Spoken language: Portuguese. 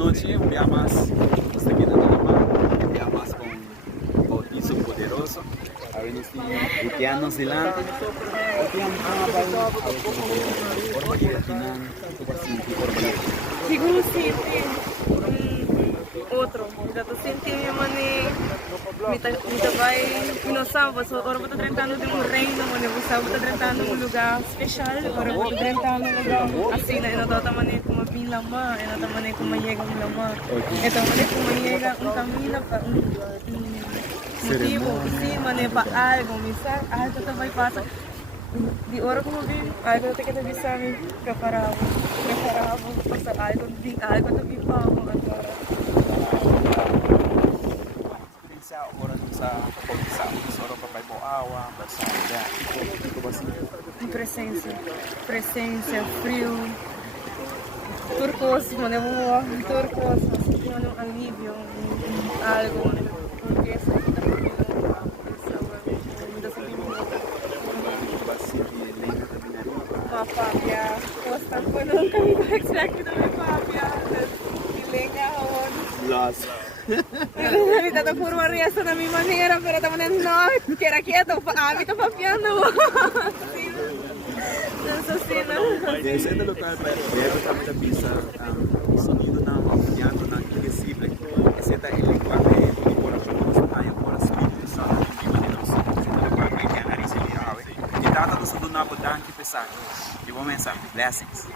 noche, un día más, nos termina de llamar, un día más con un bautizo poderoso. A ver, nos delante. Siguro senti outro. Já estou sentindo, mano, me vai inoção, você agora vou estar tentando de um reino, mano, você vou estar tentando um lugar especial, agora vou estar tentando um lugar assim, né, não dá maneira como vir lá, mas não dá maneira como chega lá, mas então maneira como chega caminho para motivo, sim, maneira para algo, me sabe, algo também passa. De hora como vi, algo eu tenho que avisar me preparava, passar algo também para agora. Agora sa pagkakasama sa oras pa may awa, basta ito ba siya? Presença, frio, turcos, mano, eu vou turcos, assim, um alívio, algo, porque isso aqui tá muito Fabia, costa ko nung kami expect na may Fabia. Pilinga hawon. Last. Ahorita te formaría de mi manera, pero también no, que era quieto, a mí está papiando. Eso sí, no. Esse é o local para ver kami sa pisa ang sonido ng piano na invisible. Esse é o lenguaje de coração tayo para Espírito Santo de maneira que a Arisa liawe. E data do sudo na bodan que pensar. E vou mensar blessings.